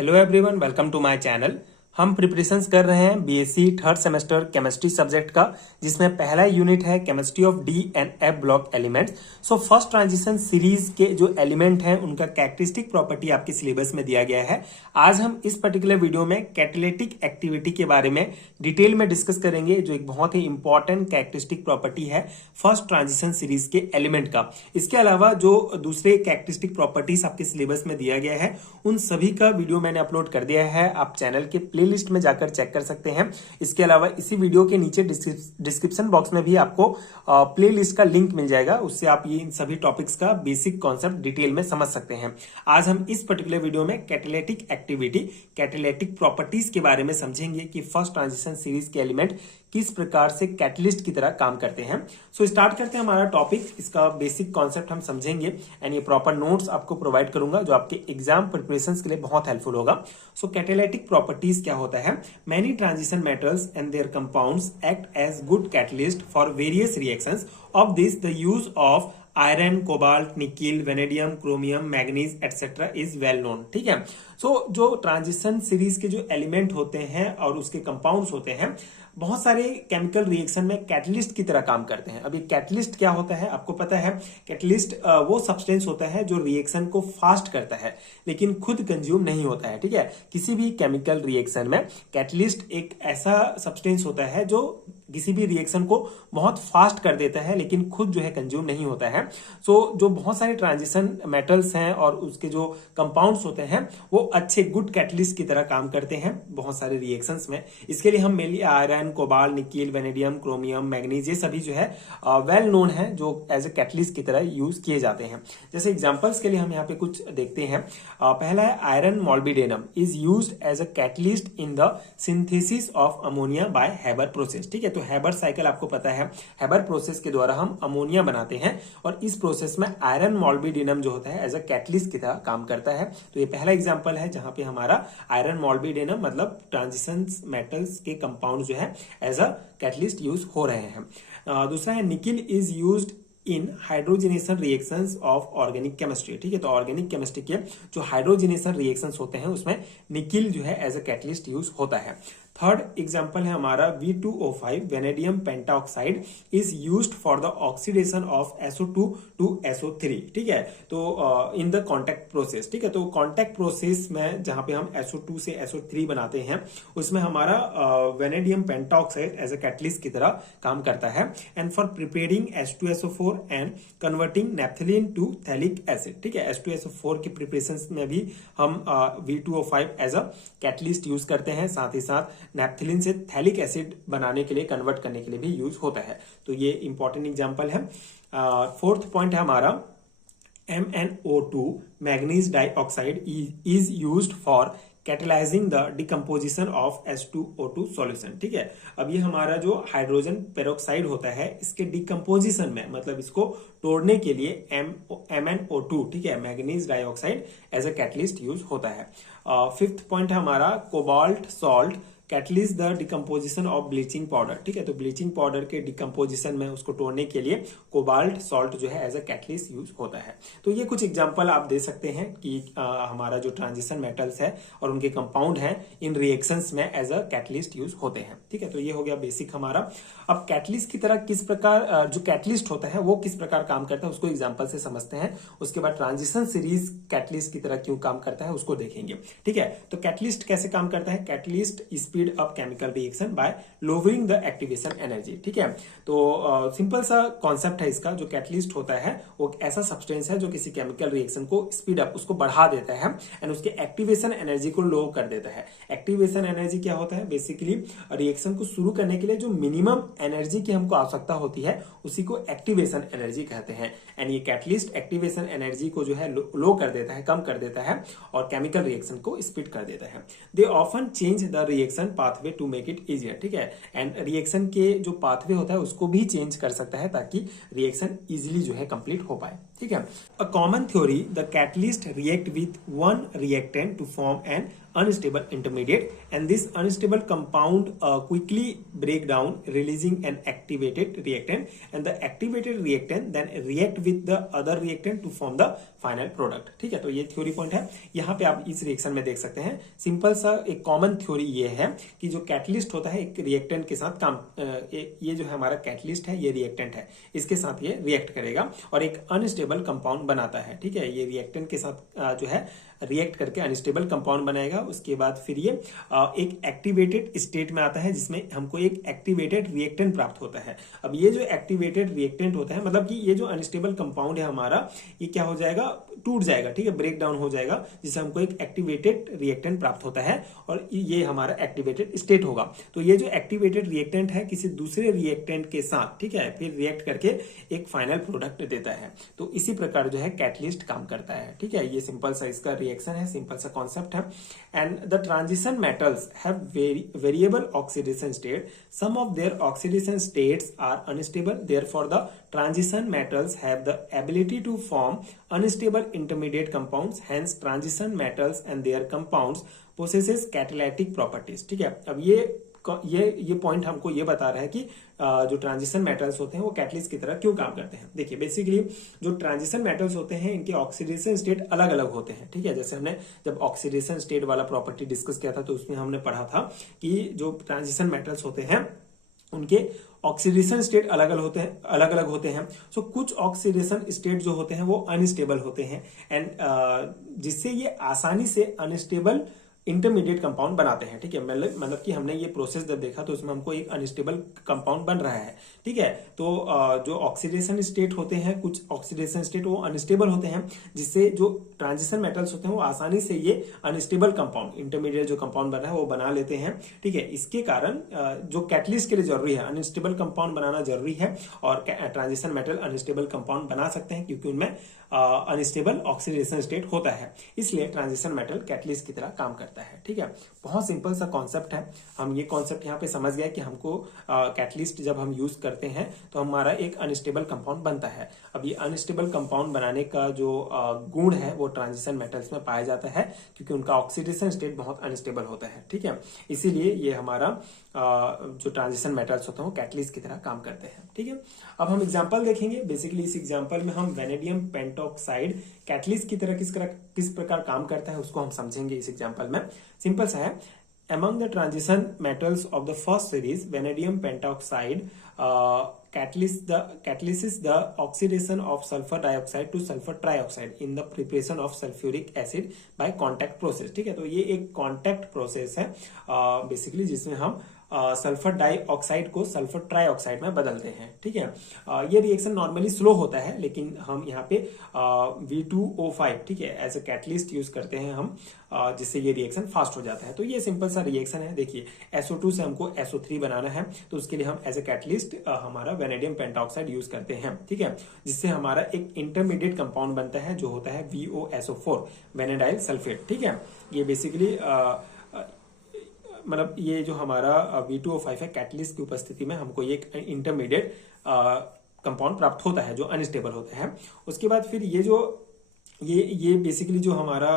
Hello everyone, welcome to my channel. हम preparations कर रहे हैं BSc third semester chemistry subject का, जिसमें पहला यूनिट है chemistry of D and F block elements. So first transition series के जो एलिमेंट हैं उनका कैरेक्टरिस्टिक प्रॉपर्टी आपके सिलेबस में दिया गया है। आज हम इस पर्टिकुलर वीडियो में कैटालिटिक एक्टिविटी के बारे में डिटेल में डिस्कस करेंगे, जो एक बहुत ही इंपॉर्टेंट कैरेक्टरिस्टिक प्रॉपर्टी है फर्स्ट ट्रांजिशन सीरीज के एलिमेंट का। इसके अलावा जो दूसरे कैरेक्टरिस्टिक प्रॉपर्टीज आपके सिलेबस में दिया गया है उन सभी का वीडियो मैंने अपलोड कर दिया है, आप चैनल के प्लेलिस्ट में जाकर चेक कर सकते हैं। इसके अलावा इसी वीडियो के नीचे डिस्क्रिप्शन बॉक्स में भी आपको प्लेलिस्ट का लिंक मिल जाएगा, उससे आप ये इन सभी टॉपिक्स का बेसिक कॉन्सेप्ट डिटेल में समझ सकते हैं। आज हम इस पर्टिकुलर वीडियो में कैटालिटिक एक्टिविटी, कैटालिटिक प्रॉपर्टीज के बारे में समझेंगे कि फर्स्ट ट्रांजिशन सीरीज के एलिमेंट किस प्रकार से कैटलिस्ट की तरह काम करते हैं। सो स्टार्ट करते हैं हमारा टॉपिक। इसका बेसिक कॉन्सेप्ट हम समझेंगे एंड ये प्रॉपर नोट्स आपको प्रोवाइड करूंगा जो आपके एग्जाम प्रिपरेशन के लिए बहुत हेल्पफुल होगा। सो कैटालिटिक प्रॉपर्टीज क्या होता है? Many transition metals and their compounds act as good catalyst for various reactions. Of this the use of iron, cobalt, nickel, vanadium, chromium, manganese etcetera is well known. ठीक है। सो जो transition series के जो element होते हैं और उसके compounds होते हैं, बहुत सारे केमिकल रिएक्शन में कैटलिस्ट की तरह काम करते हैं। अभी कैटलिस्ट क्या होता है आपको पता है? कैटलिस्ट वो सब्सटेंस होता है जो रिएक्शन को फास्ट करता है लेकिन खुद कंज्यूम नहीं होता है। ठीक है। किसी भी केमिकल रिएक्शन में कैटलिस्ट एक ऐसा सब्सटेंस होता है जो किसी भी रिएक्शन को बहुत फास्ट कर देता है लेकिन खुद जो है कंज्यूम नहीं होता है। सो जो बहुत सारे ट्रांजिशन मेटल्स हैं और उसके जो कंपाउंड्स होते हैं वो अच्छे गुड कैटलिस्ट की तरह काम करते हैं बहुत सारे रिएक्शंस में। इसके लिए हम mainly iron, cobalt, nickel, vanadium, chromium, manganese ये सभी जो है वेल नोन है जो एज ए कैटलिस्ट की तरह यूज किए जाते हैं। जैसे एग्जांपल्स के लिए हम यहाँ पे कुछ देखते हैं। पहला है iron molybdenum is used as a catalyst in the synthesis of ammonia by Haber process. ठीक है। तो हेबर साइकिल आपको पता है, हेबर प्रोसेस के द्वारा हम अमोनिया बनाते हैं और इस प्रोसेस में आयरन मोल्बिडेनम जो होता है एज अ कैटलिस्ट की तरह काम करता है। तो ये पहला एग्जांपल है जहां पे हमारा आयरन मोल्बिडेनम मतलब ट्रांजिशन मेटल्स के कंपाउंड जो है एज अ कैटलिस्ट यूज हो रहे हैं। दूसरा है nickel is used in hydrogenation reactions of organic chemistry. ठीक है। तो ऑर्गेनिक केमिस्ट्री के जो हाइड्रोजनेशन रिएक्शंस होते हैं उसमें निकिल जो है एज अ कैटलिस्ट यूज होता है। थर्ड एग्जांपल है हमारा V2O5 vanadium pentoxide is used for the oxidation of SO2 to SO3। ठीक है। तो इन द कॉन्टैक्ट प्रोसेस। ठीक है। तो कॉन्टैक्ट प्रोसेस में जहां पे हम SO2 से SO3 बनाते हैं उसमें हमारा vanadium pentoxide as a catalyst की तरह काम करता है and for preparing H2SO4 and converting naphthalene to phthalic acid. ठीक है। H2SO4 की प्रिपरेशन में भी हम V2O5 as a catalyst use करते हैं, साथ ही साथ नेप्थलीन से थैलिक एसिड बनाने के लिए, कन्वर्ट करने के लिए भी यूज होता है। तो ये इंपॉर्टेंट एग्जांपल है। फोर्थ पॉइंट है हमारा MnO2 manganese dioxide is used for catalysing the decomposition of H2O2 solution. ठीक है। अब ये हमारा जो हाइड्रोजन पेरोक्साइड होता है इसके डिकम्पोजिशन में, मतलब इसको तोड़ने के लिए MnO2, ठीक है, manganese dioxide as a catalyst use होता है। फिफ्थ पॉइंट है हमारा cobalt salt catalyst the decomposition of bleaching powder. ठीक है। तो ब्लीचिंग पाउडर के डिकम्पोजिशन में उसको तोड़ने के लिए कोबाल्ट सॉल्ट जो है एज अ कैटलिस्ट यूज होता है। तो ये कुछ एग्जांपल आप दे सकते हैं कि हमारा जो ट्रांजिशन मेटल्स है और उनके कंपाउंड हैं इन रिएक्शंस में एज अ कैटलिस्ट यूज होते हैं। ठीक है। तो ये हो गया बेसिक हमारा। अब कैटलिस्ट की तरह किस प्रकार जो कैटलिस्ट होता है वो किस प्रकार काम करता है उसको एग्जाम्पल से समझते हैं। उसके बाद ट्रांजिशन सीरीज कैटलिस्ट की तरह क्यों काम करता है उसको देखेंगे। ठीक है। तो कैटलिस्ट कैसे काम करता है? Catalyst speed up chemical reaction by lowering the activation energy. ठीक है। तो सिंपल सा कॉन्सेप्ट है इसका। जो कैटलिस्ट होता है वो ऐसा सब्सटेंस है जो किसी केमिकल रिएक्शन को स्पीड अप, उसको बढ़ा देता है एंड उसके एक्टिवेशन एनर्जी को लो कर देता है। एक्टिवेशन एनर्जी क्या होता है? बेसिकली रिएक्शन को शुरू करने के लिए जो मिनिमम एनर्जी की हमको आवश्यकता होती है उसी को एक्टिवेशन एनर्जी कहते हैं। एंड ये कैटलिस्ट एक्टिवेशन एनर्जी को जो है लो कर देता है, कम कर देता है और केमिकल रिएक्शन को स्पीड कर देता है। They often change the reaction pathway to make it easier. ठीक है। एंड रिएक्शन के जो पाथवे होता है उसको भी चेंज कर सकता है ताकि रिएक्शन इजिली जो है कंप्लीट हो पाए। ठीक है। A common theory, the catalyst react with one reactant to form an unstable intermediate, and this unstable compound quickly break down, releasing an activated reactant, and the activated reactant then react with the other reactant to form the final product। ठीक है, तो ये theory point है। यहाँ पे आप इस reaction में देख सकते हैं, सिंपल सा एक कॉमन थ्योरी ये है कि जो कैटलिस्ट होता है एक रिएक्टेंट के साथ काम, ये जो है हमारा कैटलिस्ट है, ये रिएक्टेंट है, इसके साथ ये रिएक्ट करेगा और एक अनस्टेबल कंपाउंड बनाता है। ठीक है, ये रिएक्टेंट के साथ जो है रिएक्ट करके अनस्टेबल कंपाउंड बनाएगा। उसके बाद फिर ये एक एक्टिवेटेड स्टेट में आता है जिसमें हमको एक एक्टिवेटेड रिएक्टेंट प्राप्त होता है। अब ये जो एक्टिवेटेड रिएक्टेंट होता है, मतलब कि ये जो अनस्टेबल कंपाउंड है हमारा, ये क्या हो जाएगा, टूट जाएगा। ठीक है, ब्रेक डाउन हो जाएगा, जिससे हमको एक एक्टिवेटेड रिएक्टेंट प्राप्त होता है और ये हमारा एक्टिवेटेड स्टेट होगा। तो ये जो एक्टिवेटेड रिएक्टेंट है किसी दूसरे रिएक्टेंट के साथ, ठीक है, फिर रिएक्ट करके एक फाइनल प्रोडक्ट देता है। तो इसी प्रकार जो है कैटलिस्ट काम करता है। ठीक है, ये सिंपल सा इसका रिएक्शन है, सिंपल सा कॉन्सेप्ट है। And the transition metals have variable oxidation state, some of their oxidation states are unstable, therefore the transition metals have the ability to form unstable intermediate compounds, hence transition metals and their compounds possesses catalytic properties। ठीक है, अब ये point हमको ये बता रहा है कि जो ट्रांजिशन मेटल्स होते हैं वो कैटलिस्ट की तरह क्यों काम करते हैं। देखिए, बेसिकली जो ट्रांजिशन मेटल्स होते हैं इनके ऑक्सीडेशन स्टेट अलग अलग होते हैं। ठीक है, जैसे हमने जब ऑक्सीडेशन स्टेट वाला प्रॉपर्टी डिस्कस किया था तो उसमें हमने पढ़ा था कि जो ट्रांजिशन मेटल्स होते हैं उनके ऑक्सीडेशन स्टेट अलग अलग होते हैं। सो कुछ ऑक्सीडेशन स्टेट जो होते हैं वो अनस्टेबल होते हैं एंड जिससे ये आसानी से अनस्टेबल इंटरमीडिएट कंपाउंड बनाते हैं। ठीक है, मतलब कि हमने ये प्रोसेस जब देखा तो उसमें हमको एक अनस्टेबल कंपाउंड बन रहा है। ठीक है, तो जो ऑक्सीडेशन स्टेट होते हैं, कुछ ऑक्सीडेशन स्टेट वो अनस्टेबल होते हैं, जिससे जो ट्रांजिशन मेटल्स होते हैं वो आसानी से ये अनस्टेबल कंपाउंड, इंटरमीडिएट जो कंपाउंड बना है वो बना लेते हैं। ठीक है, इसके कारण जो कैटलिस्ट के लिए जरूरी है, अनस्टेबल कंपाउंड बनाना जरूरी है और ट्रांजिशन मेटल अनस्टेबल कंपाउंड बना सकते हैं क्योंकि उनमें अनस्टेबल ऑक्सीडेशन स्टेट होता है, इसलिए ट्रांजिशन मेटल कैटलिस्ट की तरह काम करता है। ठीक है, बहुत सिंपल सा कॉन्सेप्ट है। हम ये कॉन्सेप्ट यहाँ पे समझ गए कि हमको कैटलिस्ट जब हम यूज करते हैं तो हमारा एक अनस्टेबल कंपाउंड बनता है। अब ये अनस्टेबल कंपाउंड बनाने का जो गुण है वो ट्रांजिशन मेटल्स में पाया जाता है क्योंकि उनका ऑक्सीडेशन स्टेट बहुत अनस्टेबल होता है। ठीक है, इसीलिए ये हमारा जो ट्रांजिशन मेटल्स होते हैं वो कैटलिस्ट की तरह काम करते हैं। ठीक है, अब हम एग्जांपल देखेंगे। बेसिकली इस एग्जांपल में हम वेनेडियम पेंटॉक्साइड कैटलिस्ट की तरह किस प्रकार काम करता है उसको हम समझेंगे इस एग्जांपल में। सिंपल सा है, among the transition metals of the first series, vanadium pentoxide catalyzes the oxidation of sulfur dioxide to sulfur trioxide in the preparation of sulfuric acid by contact process। ठीक है, तो ये एक कॉन्टैक्ट प्रोसेस है basically जिसमें हम sulphur dioxide को sulphur trioxide में बदलते हैं। ठीक है, ये रिएक्शन नॉर्मली स्लो होता है लेकिन हम यहाँ पे V2O5 ठीक है एज ए कैटलिस्ट यूज करते हैं हम, जिससे ये रिएक्शन फास्ट हो जाता है। तो ये सिंपल सा रिएक्शन है। देखिए, SO2 से हमको SO3 बनाना है तो उसके लिए हम एज ए कैटलिस्ट हमारा वेनेडियम पेंटॉक्साइड यूज करते हैं। ठीक है, जिससे हमारा एक इंटरमीडिएट कंपाउंड बनता है जो होता है VOSO4 वेनेडाइल सल्फेट। ठीक है, ये बेसिकली मतलब ये जो हमारा V2O5 है, कैटलिस्ट की उपस्थिति में हमको ये इंटरमीडिएट कंपाउंड प्राप्त होता है जो अनस्टेबल होता है। उसके बाद फिर ये बेसिकली जो हमारा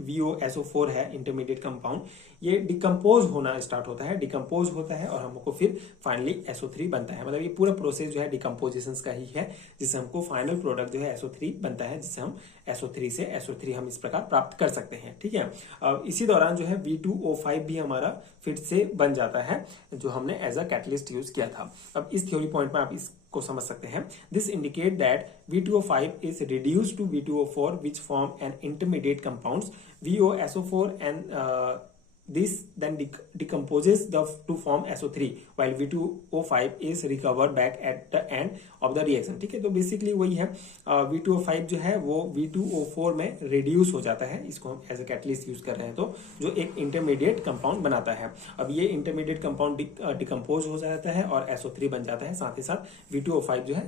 VOSO4 है इंटरमीडिएट कंपाउंड, ये डिकम्पोज होना स्टार्ट होता है, डिकम्पोज होता है और हमको फिर फाइनली SO3 बनता है। मतलब ये पूरा प्रोसेस जो है डिकम्पोजिशन का ही है जिससे हमको फाइनल प्रोडक्ट जो है SO3 बनता है, जिससे हम SO3 हम इस प्रकार प्राप्त कर सकते हैं। ठीक है, अब इसी दौरान जो है V2O5 भी हमारा फिर से बन जाता है जो हमने एज अ कैटलिस्ट यूज किया था। अब इस थ्योरी पॉइंट में आप इसको समझ सकते हैं। This indicate that V2O5 is reduced to V2O4 which form an intermediate compounds VOSO4 and this then decomposes to form SO3 while V2O5 is recovered back at the end of the reaction। ठीक है, तो basically वही है, V2O5 जो है वो V2O4 में reduce हो जाता है, इसको हम एज ए कैटलिस्ट यूज कर रहे हैं तो जो एक इंटरमीडिएट कंपाउंड बनाता है। अब ये इंटरमीडिएट कंपाउंड डिकम्पोज हो जाता है और SO3 बन जाता है, साथ ही साथ V2O5 जो है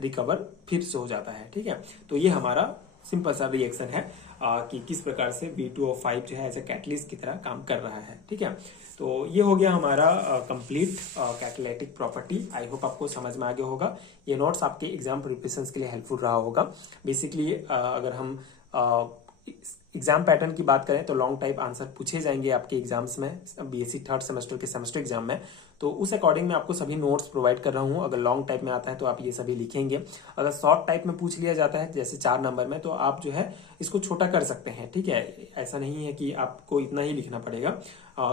रिकवर फिर से हो जाता है। ठीक है, तो ये हमारा सिंपल सा रिएक्शन है कि किस प्रकार से B2O5 जो है एज ए कैटलिस्ट की तरह काम कर रहा है। ठीक है, तो ये हो गया हमारा complete catalytic property. I hope आपको समझ में आ गया होगा। ये नोट्स आपके एग्जाम प्रिपरेशन के लिए हेल्पफुल रहा होगा। बेसिकली अगर हम एग्जाम पैटर्न की बात करें तो लॉन्ग टाइप आंसर पूछे जाएंगे आपके एग्जाम्स में, बीएससी थर्ड सेमेस्टर के सेमेस्टर एग्जाम में, तो उस अकॉर्डिंग मैं आपको सभी नोट्स प्रोवाइड कर रहा हूं। अगर लॉन्ग टाइप में आता है तो आप ये सभी लिखेंगे। अगर शॉर्ट टाइप में पूछ लिया जाता है जैसे 4 नंबर में, तो आप जो है इसको छोटा कर सकते हैं। ठीक है, ऐसा नहीं है कि आपको इतना ही लिखना पड़ेगा।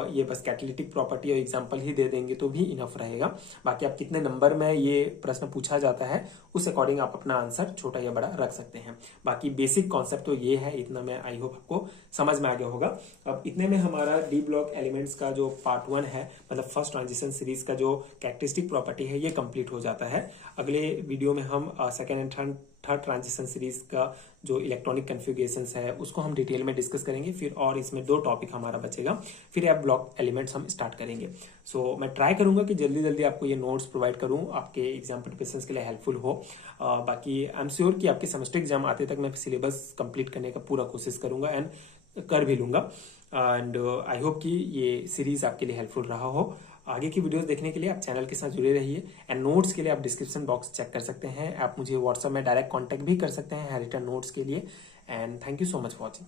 ये बस कैटालिटिक प्रॉपर्टी और एग्जाम्पल ही दे देंगे तो भी इनफ रहेगा। बाकी आप कितने नंबर में ये प्रश्न पूछा जाता है उस अकॉर्डिंग आप अपना आंसर छोटा या बड़ा रख सकते हैं। बाकी बेसिक कॉन्सेप्ट तो ये है, इतना मैं आई होप आपको समझ में आ गया होगा। अब इतने में हमारा डी ब्लॉक एलिमेंट्स का जो पार्ट 1 है, मतलब फर्स्ट ट्रांजिशन सीरीज का जो कैरेक्टरिस्टिक प्रॉपर्टी है, ये कंप्लीट हो जाता है। अगले वीडियो में हम second and third transition series का जो इलेक्ट्रॉनिक कन्फिगरेशंस है उसको हम डिटेल में डिस्कस करेंगे। फिर और इसमें 2 टॉपिक हमारा बचेगा, फिर एफ ब्लॉक एलिमेंट्स हम स्टार्ट करेंगे। सो मैं ट्राई करूंगा कि जल्दी जल्दी आपको ये नोट्स प्रोवाइड करूं, आपके एग्जाम प्रिपरेशन के लिए हेल्पफुल हो। बाकी आई एम श्योर कि आपके सेमेस्टर एग्जाम आते तक मैं सिलेबस कंप्लीट करने का पूरा कोशिश करूंगा एंड कर भी लूंगा। एंड आई होप कि ये सीरीज आपके लिए हेल्पफुल रहा हो। आगे की वीडियोस देखने के लिए आप चैनल के साथ जुड़े रहिए एंड नोट्स के लिए आप डिस्क्रिप्शन बॉक्स चेक कर सकते हैं। आप मुझे व्हाट्सएप में डायरेक्ट कांटेक्ट भी कर सकते हैं रिटर्न नोट्स के लिए। And thank you so much for watching.